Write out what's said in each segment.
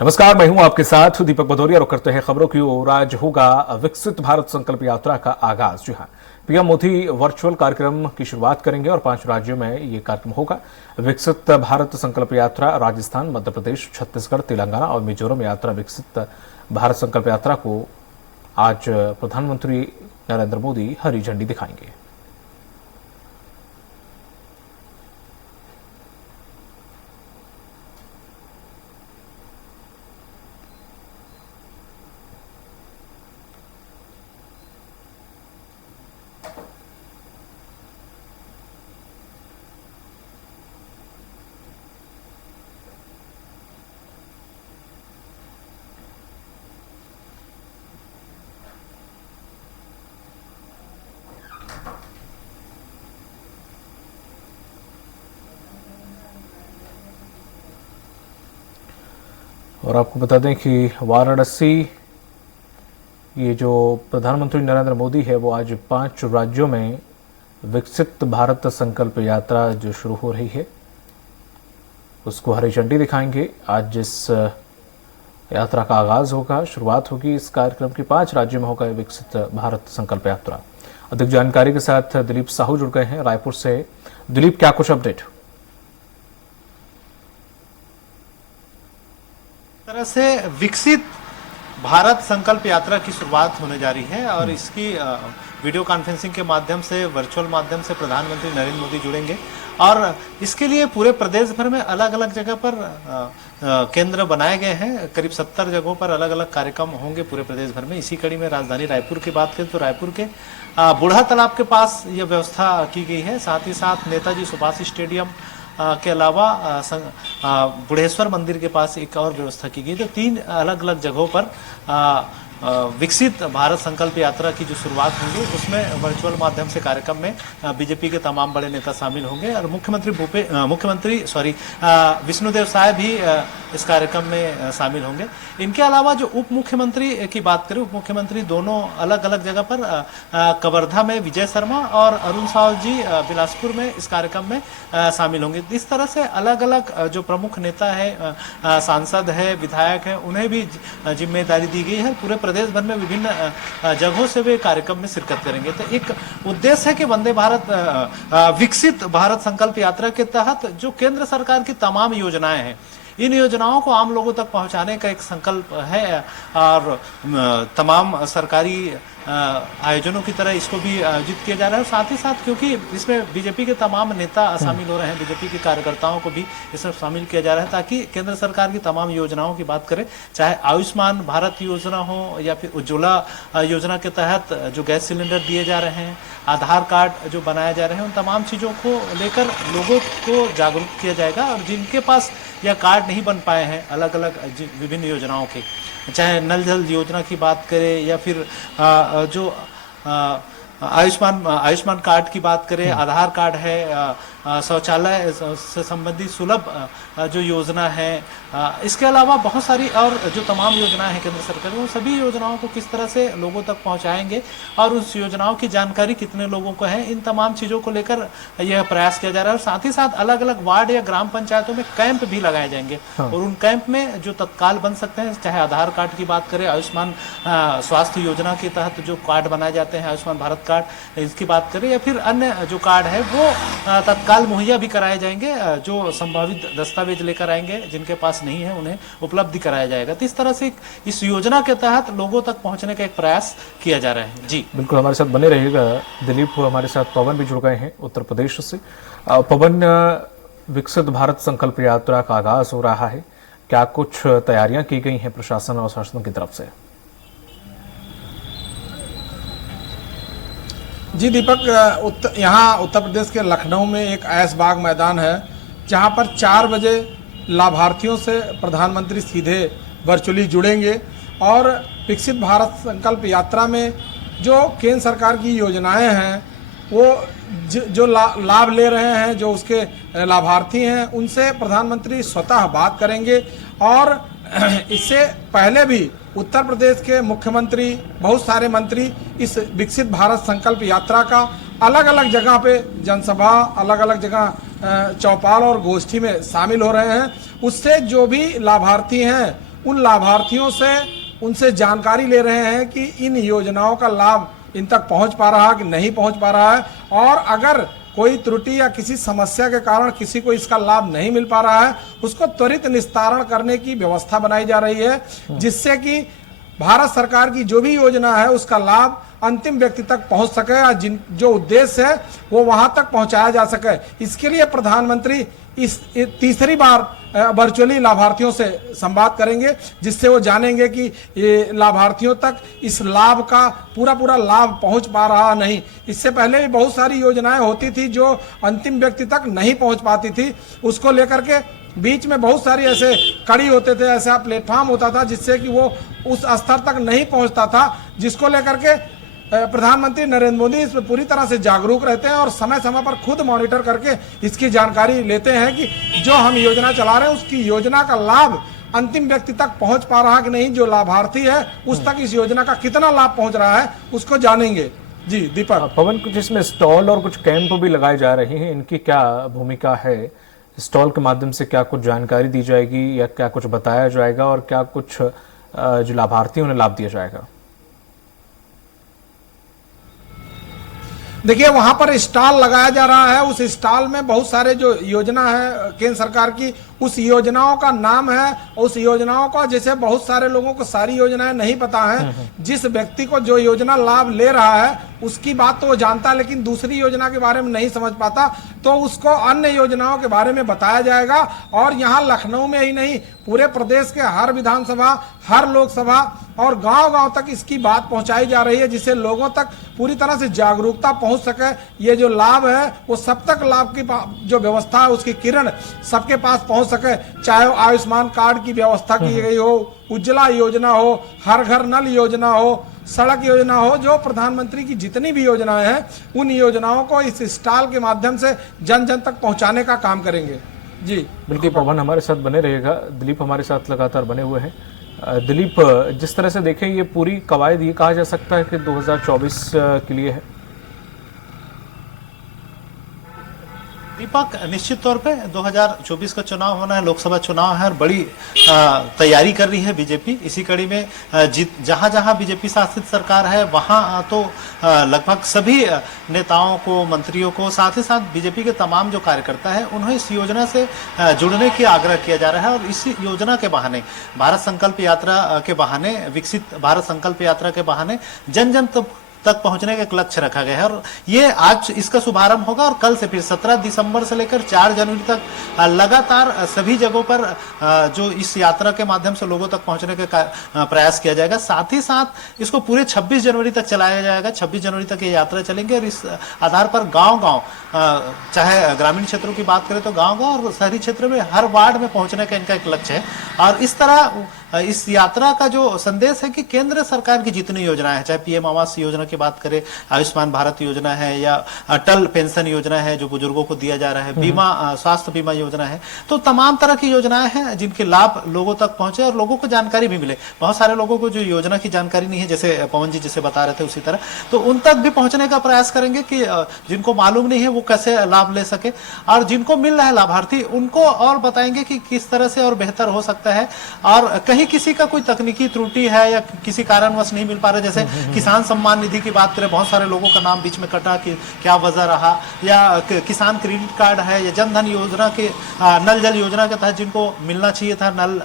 नमस्कार, मैं हूं आपके साथ दीपक भदौरिया। रुक करते हैं खबरों की ओर। आज होगा विकसित भारत संकल्प यात्रा का आगाज। जी हां, पीएम मोदी वर्चुअल कार्यक्रम की शुरुआत करेंगे और 5 राज्यों में ये कार्यक्रम होगा। विकसित भारत संकल्प यात्रा राजस्थान, मध्य प्रदेश, छत्तीसगढ़, तेलंगाना और मिजोरम यात्रा विकसित भारत संकल्प यात्रा को आज प्रधानमंत्री नरेंद्र मोदी हरी झंडी दिखाएंगे। और आपको बता दें कि वाराणसी, ये जो प्रधानमंत्री नरेंद्र मोदी है वो आज 5 राज्यों में विकसित भारत संकल्प यात्रा जो शुरू हो रही है उसको हरी झंडी दिखाएंगे। आज इस यात्रा का आगाज होगा, शुरुआत होगी इस कार्यक्रम की। 5 राज्यों में होगा विकसित भारत संकल्प यात्रा। अधिक जानकारी के साथ दिलीप साहू जुड़ गए हैं रायपुर से। दिलीप, क्या कुछ अपडेट? तरह से विकसित भारत संकल्प यात्रा की शुरुआत होने जा रही है और इसकी वीडियो कॉन्फ्रेंसिंग के माध्यम से, वर्चुअल माध्यम से प्रधानमंत्री नरेंद्र मोदी जुड़ेंगे और इसके लिए पूरे प्रदेश भर में अलग अलग जगह पर केंद्र बनाए गए हैं। करीब 70 जगहों पर अलग अलग कार्यक्रम होंगे पूरे प्रदेश भर में। इसी कड़ी में राजधानी रायपुर की बात करें तो रायपुर के बूढ़ा तालाब के पास यह व्यवस्था की गई है। साथ ही साथ नेताजी सुभाष स्टेडियम के अलावा बुढ़ेश्वर मंदिर के पास एक और व्यवस्था की गई। तो 3 अलग अलग जगहों पर विकसित भारत संकल्प यात्रा की जो शुरुआत होंगी उसमें वर्चुअल माध्यम से कार्यक्रम में बीजेपी के तमाम बड़े नेता शामिल होंगे और मुख्यमंत्री विष्णुदेव साय भी इस कार्यक्रम में शामिल होंगे। इनके अलावा जो उप मुख्यमंत्री की बात करें, उप मुख्यमंत्री दोनों अलग अलग जगह पर कवर्धा में विजय शर्मा और अरुण साव जी बिलासपुर में इस कार्यक्रम में शामिल होंगे। इस तरह से अलग अलग जो प्रमुख नेता है, सांसद है, विधायक है, उन्हें भी जिम्मेदारी दी गई है। पूरे प्रदेश भर में विभिन्न जगहों से वे कार्यक्रम में शिरकत करेंगे। तो एक उद्देश्य है कि वंदे भारत विकसित भारत संकल्प यात्रा के तहत जो केंद्र सरकार की तमाम योजनाएं हैं, इन योजनाओं को आम लोगों तक पहुंचाने का एक संकल्प है और तमाम सरकारी आयोजनों की तरह इसको भी आयोजित किया जा रहा है। साथ ही साथ क्योंकि इसमें बीजेपी के तमाम नेता शामिल हो रहे हैं, बीजेपी के कार्यकर्ताओं को भी इसमें शामिल किया जा रहा है ताकि केंद्र सरकार की तमाम योजनाओं की बात करें, चाहे आयुष्मान भारत योजना हो या फिर उज्ज्वला योजना के तहत जो गैस सिलेंडर दिए जा रहे हैं, आधार कार्ड जो बनाए जा रहे हैं, उन तमाम चीज़ों को लेकर लोगों को जागरूक किया जाएगा। और जिनके पास यह कार्ड नहीं बन पाए हैं अलग अलग विभिन्न योजनाओं के, चाहे नल जल योजना की बात करें या फिर जो आयुष्मान कार्ड की बात करें, आधार कार्ड है, शौचालय से संबंधित सुलभ जो योजना है, इसके अलावा बहुत सारी और जो तमाम योजनाएं हैं केंद्र सरकार, वो सभी योजनाओं को किस तरह से लोगों तक पहुंचाएंगे और उस योजनाओं की जानकारी कितने लोगों को है, इन तमाम चीज़ों को लेकर यह प्रयास किया जा रहा है। और साथ ही साथ अलग अलग वार्ड या ग्राम पंचायतों में कैंप भी लगाए जाएंगे और उन कैंप में जो तत्काल बन सकते हैं, चाहे आधार कार्ड की बात करें, आयुष्मान स्वास्थ्य योजना के तहत जो कार्ड बनाए जाते हैं, आयुष्मान भारत कार्ड, इसकी बात करें या फिर अन्य जो कार्ड है वो तत्काल मुहैया भी कराए जाएंगे। जो संभावित दस्तावेज लेकर आएंगे जिनके पास नहीं है उन्हें उपलब्ध कराया जाएगा। तो इस तरह से इस योजना के तहत लोगों तक पहुंचने का एक प्रयास किया जा रहा है। जी बिल्कुल, हमारे साथ बने रहिएगा दिलीप। हमारे साथ पवन भी जुड़ गए हैं उत्तर प्रदेश से। पवन, विकसित भारत संकल्प यात्रा का आगाज हो रहा है, क्या कुछ तैयारियां की गई हैं प्रशासन और शासन की तरफ से? जी दीपक, यहाँ उत्तर प्रदेश के लखनऊ में एक ऐशबाग मैदान है जहाँ पर 4 बजे लाभार्थियों से प्रधानमंत्री सीधे वर्चुअली जुड़ेंगे और विकसित भारत संकल्प यात्रा में जो केंद्र सरकार की योजनाएं हैं वो जो लाभ ले रहे हैं, जो उसके लाभार्थी हैं, उनसे प्रधानमंत्री स्वतः बात करेंगे। और इससे पहले भी उत्तर प्रदेश के मुख्यमंत्री, बहुत सारे मंत्री इस विकसित भारत संकल्प यात्रा का अलग अलग जगह पे जनसभा, अलग अलग जगह चौपाल और गोष्ठी में शामिल हो रहे हैं। उससे जो भी लाभार्थी हैं उन लाभार्थियों से उनसे जानकारी ले रहे हैं कि इन योजनाओं का लाभ इन तक पहुंच पा रहा है कि नहीं पहुंच पा रहा है, और अगर कोई त्रुटि या किसी समस्या के कारण किसी को इसका लाभ नहीं मिल पा रहा है, उसको त्वरित निस्तारण करने की व्यवस्था बनाई जा रही है, जिससे कि भारत सरकार की जो भी योजना है उसका लाभ अंतिम व्यक्ति तक पहुंच सके और जो उद्देश्य है वो वहां तक पहुंचाया जा सके। इसके लिए प्रधानमंत्री इस तीसरी बार वर्चुअली लाभार्थियों से संवाद करेंगे, जिससे वो जानेंगे कि ये लाभार्थियों तक इस लाभ का पूरा लाभ पहुंच पा रहा नहीं। इससे पहले भी बहुत सारी योजनाएं होती थी जो अंतिम व्यक्ति तक नहीं पहुंच पाती थी, उसको लेकर के बीच में बहुत सारी ऐसे कड़ी होते थे, ऐसा प्लेटफॉर्म होता था जिससे कि वो उस स्तर तक नहीं पहुंचता था, जिसको लेकर के प्रधानमंत्री नरेंद्र मोदी इस पर पूरी तरह से जागरूक रहते हैं और समय समय पर खुद मॉनिटर करके इसकी जानकारी लेते हैं कि जो हम योजना चला रहे हैं उसकी योजना का लाभ अंतिम व्यक्ति तक पहुंच पा रहा कि नहीं, जो लाभार्थी है उस तक इस योजना का कितना लाभ पहुंच रहा है उसको जानेंगे। जी दीपक। पवन, कुछ इसमें स्टॉल और कुछ कैंप भी लगाए जा रहे हैं, इनकी क्या भूमिका है? स्टॉल के माध्यम से क्या कुछ जानकारी दी जाएगी या क्या कुछ बताया जाएगा और क्या कुछ जो लाभार्थी उन्हें लाभ दिया जाएगा? देखिए वहां पर स्टॉल लगाया जा रहा है, उस स्टॉल में बहुत सारे जो योजना है केंद्र सरकार की उस योजनाओं का नाम है, उस योजनाओं का जैसे बहुत सारे लोगों को सारी योजनाएं नहीं पता है, जिस व्यक्ति को जो योजना लाभ ले रहा है उसकी बात तो वो जानता है लेकिन दूसरी योजना के बारे में नहीं समझ पाता, तो उसको अन्य योजनाओं के बारे में बताया जाएगा। और यहाँ लखनऊ में ही नहीं पूरे प्रदेश के हर विधानसभा, हर लोकसभा और गांव-गांव तक इसकी बात पहुंचाई जा रही है, जिससे लोगों तक पूरी तरह से जागरूकता पहुंच सके। ये जो लाभ है वो सब तक लाभ की जो व्यवस्था है उसकी किरण सबके पास पहुंच सके, चाहे वो आयुष्मान कार्ड की व्यवस्था की गई हो, उज्ज्वला योजना हो, हर घर नल योजना हो, सड़क योजना हो, जो प्रधानमंत्री की जितनी भी योजनाएं हैं उन योजनाओं को इस स्टॉल के माध्यम से जन जन तक पहुंचाने का काम करेंगे। जी बिल्कुल पवन, हमारे साथ बने रहेगा। दिलीप हमारे साथ लगातार बने हुए हैं। दिलीप, जिस तरह से देखें ये पूरी कवायद ये कहा जा सकता है कि 2024 के लिए है। दीपक, निश्चित तौर पे 2024 का चुनाव होना है, लोकसभा चुनाव है और बड़ी तैयारी कर रही है बीजेपी। इसी कड़ी में जहां जहां बीजेपी शासित सरकार है वहां तो लगभग सभी नेताओं को, मंत्रियों को, साथ ही साथ बीजेपी के तमाम जो कार्यकर्ता है उन्हें इस योजना से जुड़ने की आग्रह किया जा रहा है। और इस योजना के बहाने, भारत संकल्प यात्रा के बहाने, विकसित भारत संकल्प यात्रा के बहाने जन जन तक पहुंचने का एक लक्ष्य रखा गया है। और ये आज इसका शुभारंभ होगा और कल से फिर 17 दिसंबर से लेकर 4 जनवरी तक लगातार सभी जगहों पर जो इस यात्रा के माध्यम से लोगों तक पहुंचने का प्रयास किया जाएगा। साथ ही साथ इसको पूरे 26 जनवरी तक चलाया जाएगा। 26 जनवरी तक ये यात्रा चलेंगे और इस आधार पर गांव-गांव, चाहे ग्रामीण क्षेत्रों की बात करें तो गांव-गांव और शहरी क्षेत्र में हर वार्ड में पहुंचने का इनका एक लक्ष्य है। और इस तरह इस यात्रा का जो संदेश है कि केंद्र सरकार की जितनी योजनाएं हैं, चाहे पीएम आवास योजना की बात करें, आयुष्मान भारत योजना है या अटल पेंशन योजना है जो बुजुर्गों को दिया जा रहा है, बीमा, स्वास्थ्य बीमा योजना है, तो तमाम तरह की योजनाएं हैं जिनके लाभ लोगों तक पहुंचे और लोगों को जानकारी भी मिले। बहुत सारे लोगों को जो योजना की जानकारी नहीं है, जैसे पवन जी जैसे बता रहे थे उसी तरह, तो उन तक भी पहुंचने का प्रयास करेंगे कि जिनको मालूम नहीं है वो कैसे लाभ ले सके, और जिनको मिल रहा है लाभार्थी उनको और बताएंगे कि किस तरह से और बेहतर हो सकता है। और कहीं किसी का कोई तकनीकी त्रुटि है या किसी कारणवश नहीं मिल पा रहा, जैसे किसान सम्मान निधि की बात करें, बहुत सारे लोगों का नाम बीच में कटा कि क्या वजह रहा, या किसान क्रेडिट कार्ड है या जन धन योजना के नल जल योजना के तहत जिनको मिलना चाहिए था नल,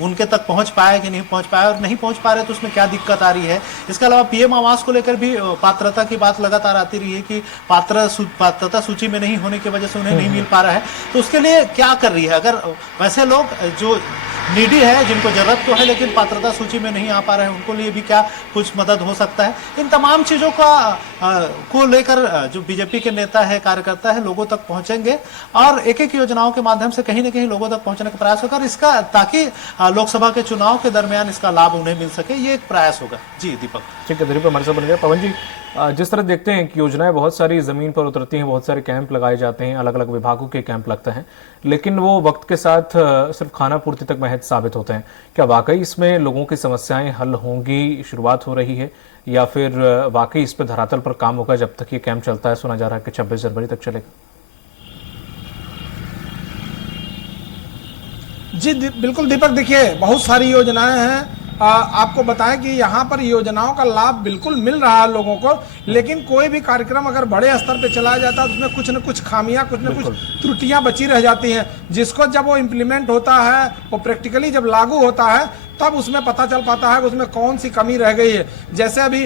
उनके तक पहुंच पाया कि नहीं पहुंच पाया, और नहीं पहुंच पा रहे तो उसमें क्या दिक्कत आ रही है। इसके अलावा पीएम आवास को लेकर भी पात्रता की बात लगातार आती रही है कि पात्रता सूची में नहीं होने की वजह से उन्हें नहीं मिल पा रहा है, तो उसके लिए क्या कर रही है। अगर वैसे लोग जो नीडी है, जिनको जरूरत तो है लेकिन पात्रता सूची में नहीं आ पा रहे हैं, उनको लिए भी क्या कुछ मदद हो सकता है। इन तमाम चीजों को लेकर जो बीजेपी के नेता है, कार्यकर्ता है, लोगों तक पहुंचेंगे और एक एक योजनाओं के माध्यम से कहीं ना कहीं लोगों तक पहुंचने का प्रयास होगा, इसका ताकि लोकसभा के चुनाव के दरमियान इसका लाभ उन्हें मिल सके, ये एक प्रयास होगा। जी दीपक। ठीक है, दिलीप हमारे साथ बन गया। पवन जी, जिस तरह देखते हैं कि योजनाएं बहुत सारी जमीन पर उतरती हैं, बहुत सारे कैंप लगाए जाते हैं, अलग अलग विभागों के कैंप लगते हैं, लेकिन वो वक्त के साथ सिर्फ खाना पूर्ति तक महज साबित होते हैं। क्या वाकई इसमें लोगों की समस्याएं हल होंगी, शुरुआत हो रही है, या फिर वाकई इस पर धरातल पर काम होगा जब तक ये कैंप चलता है? सुना जा रहा है कि 26 जनवरी तक चलेगा। जी बिल्कुल दीपक, देखिए बहुत सारी योजनाएं हैं। आपको बताएं कि यहाँ पर योजनाओं का लाभ बिल्कुल मिल रहा है लोगों को, लेकिन कोई भी कार्यक्रम अगर बड़े स्तर पे चलाया जाता है तो उसमें कुछ न कुछ खामियां, कुछ न कुछ बिल्कुल। त्रुटियां बची रह जाती हैं, जिसको जब वो इम्प्लीमेंट होता है, वो प्रैक्टिकली जब लागू होता है तब उसमें पता चल पाता है कि उसमें कौन सी कमी रह गई है। जैसे अभी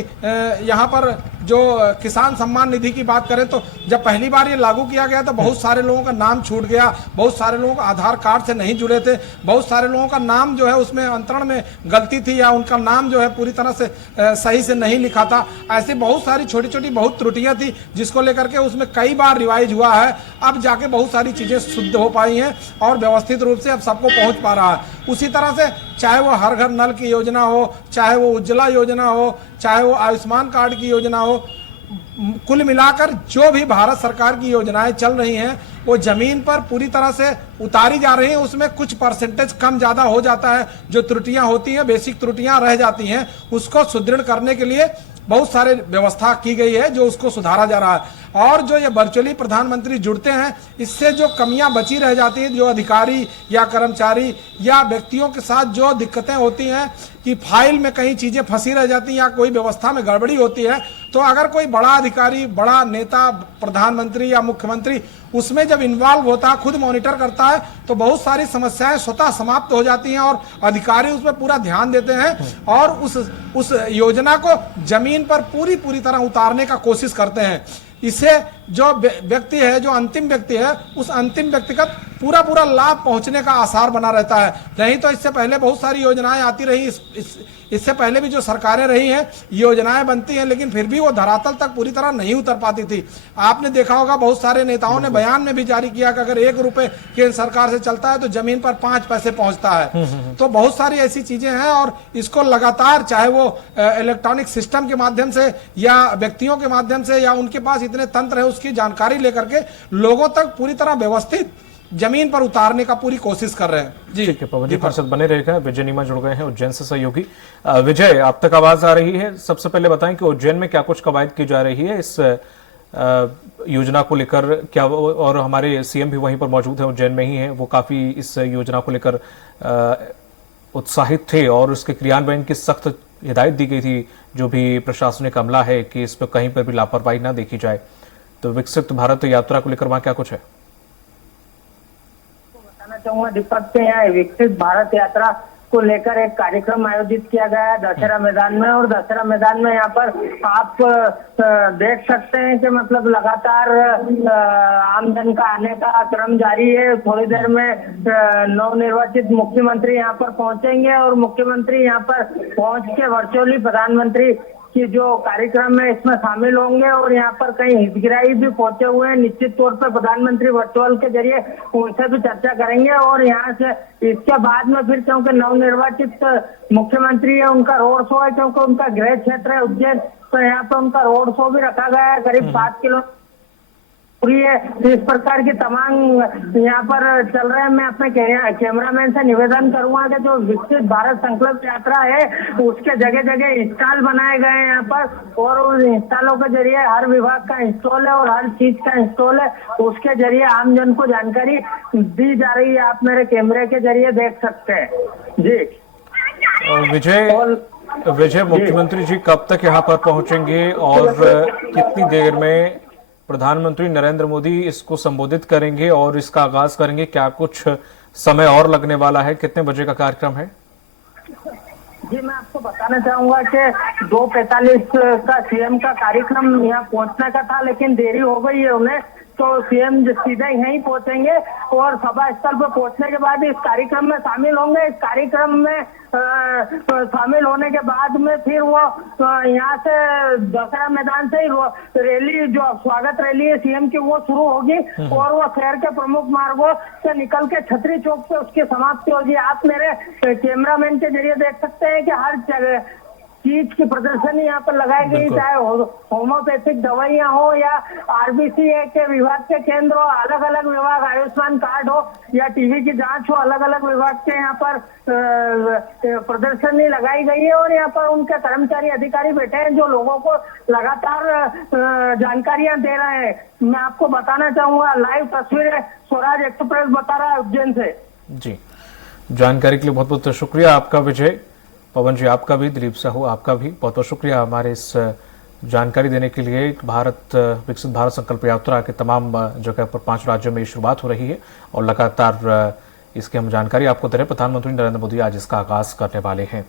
यहाँ पर जो किसान सम्मान निधि की बात करें तो जब पहली बार ये लागू किया गया तो बहुत सारे लोगों का नाम छूट गया, बहुत सारे लोगों का आधार कार्ड से नहीं जुड़े थे, बहुत सारे लोगों का नाम जो है उसमें अंतरण में गलती थी या उनका नाम जो है पूरी तरह से सही से नहीं लिखा था। ऐसी बहुत सारी छोटी छोटी बहुत त्रुटियां थी जिसको लेकर के उसमें कई बार रिवाइज हुआ है। अब जाके बहुत सारी चीज़ें शुद्ध हो पाई हैं और व्यवस्थित रूप से अब सबको पहुंच पा रहा है। उसी तरह से चाहे वो हर घर नल की योजना हो, चाहे वो उज्ज्वला योजना हो, चाहे वो आयुष्मान कार्ड की योजना हो, कुल मिलाकर जो भी भारत सरकार की योजनाएं चल रही हैं वो जमीन पर पूरी तरह से उतारी जा रही हैं। उसमें कुछ परसेंटेज कम ज़्यादा हो जाता है, जो त्रुटियां होती हैं, बेसिक त्रुटियां रह जाती हैं, उसको सुदृढ़ करने के लिए बहुत सारे व्यवस्था की गई है जो उसको सुधारा जा रहा है। और जो ये वर्चुअली प्रधानमंत्री जुड़ते हैं, इससे जो कमियां बची रह जाती हैं, जो अधिकारी या कर्मचारी या व्यक्तियों के साथ जो दिक्कतें होती हैं कि फाइल में कहीं चीज़ें फंसी रह जाती हैं या कोई व्यवस्था में गड़बड़ी होती है, तो अगर कोई बड़ा अधिकारी, बड़ा नेता, प्रधानमंत्री या मुख्यमंत्री उसमें जब इन्वॉल्व होता है, खुद मॉनिटर करता है, तो बहुत सारी समस्याएं स्वतः समाप्त हो जाती हैं और अधिकारी उसमें पूरा ध्यान देते हैं और उस योजना को जमीन पर पूरी तरह उतारने का कोशिश करते हैं। इससे जो व्यक्ति है, जो अंतिम व्यक्ति है, उस अंतिम व्यक्ति का पूरा लाभ पहुंचने का आसार बना रहता है। नहीं तो इससे पहले बहुत सारी योजनाएं आती रही, इससे पहले भी जो सरकारें रही हैं योजनाएं बनती हैं, लेकिन फिर भी वो धरातल तक पूरी तरह नहीं उतर पाती थी। आपने देखा होगा बहुत सारे नेताओं ने बयान में भी जारी किया कि अगर 1 रुपए केंद्र सरकार से चलता है तो जमीन पर 5 पैसे पहुंचता है। तो बहुत सारी ऐसी चीजें हैं और इसको लगातार, चाहे वो इलेक्ट्रॉनिक सिस्टम के माध्यम से या व्यक्तियों के माध्यम से या उनके पास इतने तंत्र है, उसकी जानकारी लेकर के लोगों तक पूरी तरह व्यवस्थित जमीन पर उतारने का पूरी कोशिश कर रहे हैं। जी ठीक है पवन जी, हमारे साथ बने रहेगा। विजय नीमा जुड़ गए हैं उज्जैन से सहयोगी। विजय, आप तक आवाज आ रही है? सबसे पहले बताएं कि उज्जैन में क्या कुछ कवायद की जा रही है इस योजना को लेकर, क्या और हमारे सीएम भी वहीं पर मौजूद है, उज्जैन में ही है, वो काफी इस योजना को लेकर उत्साहित थे और उसके क्रियान्वयन की सख्त हिदायत दी गई थी, जो भी प्रशासनिक अमला है कि इस पर कहीं पर भी लापरवाही ना देखी जाए। तो विकसित भारत यात्रा को लेकर वहां क्या कुछ है? चाहूंगा दीपक के यहाँ विकसित भारत यात्रा को लेकर एक कार्यक्रम आयोजित किया गया है दशहरा मैदान में। और दशहरा मैदान में यहाँ पर आप देख सकते हैं कि मतलब लगातार आमजन का आने का क्रम जारी है। थोड़ी देर में नवनिर्वाचित मुख्यमंत्री यहाँ पर पहुंचेंगे और मुख्यमंत्री यहाँ पर पहुंच के वर्चुअली प्रधानमंत्री कि जो कार्यक्रम है इसमें शामिल होंगे और यहाँ पर कई हितग्राही भी पहुंचे हुए हैं। निश्चित तौर पर प्रधानमंत्री वर्चुअल के जरिए उनसे भी चर्चा करेंगे और यहाँ से इसके बाद में फिर, क्योंकि नवनिर्वाचित मुख्यमंत्री है, उनका रोड शो है, क्योंकि उनका गृह क्षेत्र है उज्जैन, तो यहाँ पर उनका रोड शो भी रखा गया है। करीब 7 किलो इस प्रकार की तमाम यहाँ पर चल रहे हैं। मैं अपने कैमरामैन से निवेदन करूंगा कि जो विकसित भारत संकल्प यात्रा है उसके जगह जगह स्टॉल बनाए गए हैं यहाँ पर और उन स्टॉलों के जरिए हर विभाग का इंस्टॉल है और हर चीज का इंस्टॉल है, उसके जरिए आमजन को जानकारी दी जा रही है। आप मेरे कैमरे के जरिए देख सकते हैं। जी विजय, मुख्यमंत्री जी कब तक यहाँ पर पहुंचेंगे और कितनी देर में प्रधानमंत्री नरेंद्र मोदी इसको संबोधित करेंगे और इसका आगाज करेंगे? क्या कुछ समय और लगने वाला है? कितने बजे का कार्यक्रम है? जी मैं आपको बताना चाहूंगा कि 2:45 का सीएम का कार्यक्रम यहाँ पहुंचने का था, लेकिन देरी हो गई है उन्हें, तो सीएम सीधे यहीं पहुंचेंगे और सभा स्थल पर पहुंचने के बाद इस कार्यक्रम में शामिल होंगे। इस कार्यक्रम में शामिल होने के बाद में फिर वो यहाँ से दशहरा मैदान से ही रैली, जो स्वागत रैली है सीएम की, वो शुरू होगी और वो शहर के प्रमुख मार्गों से निकल के छतरी चौक पे उसकी समाप्ति होगी। आप मेरे कैमरामैन के जरिए देख सकते हैं कि हर जगह चीज की प्रदर्शनी यहाँ पर लगाई गई, चाहे होम्योपैथिक दवाइयाँ हो या आरबीसी के विभाग के केंद्र हो, अलग अलग विभाग, आयुष्मान कार्ड हो या टीबी की जांच हो, अलग अलग विभाग के यहाँ पर प्रदर्शनी लगाई गई है और यहाँ पर उनके कर्मचारी अधिकारी बैठे हैं जो लोगों को लगातार जानकारियां दे रहे हैं। मैं आपको बताना चाहूंगा, लाइव तस्वीरें स्वराज एक्सप्रेस बता रहा है उज्जैन से। जी जानकारी के लिए बहुत बहुत शुक्रिया आपका विजय। पवन जी आपका भी, दिलीप साहू आपका भी बहुत बहुत शुक्रिया हमारे इस जानकारी देने के लिए। विकसित भारत संकल्प यात्रा के तमाम जगह पर 5 राज्यों में शुरुआत हो रही है और लगातार इसकी हम जानकारी आपको दे रहे हैं। प्रधानमंत्री नरेंद्र मोदी आज इसका आगाज करने वाले हैं।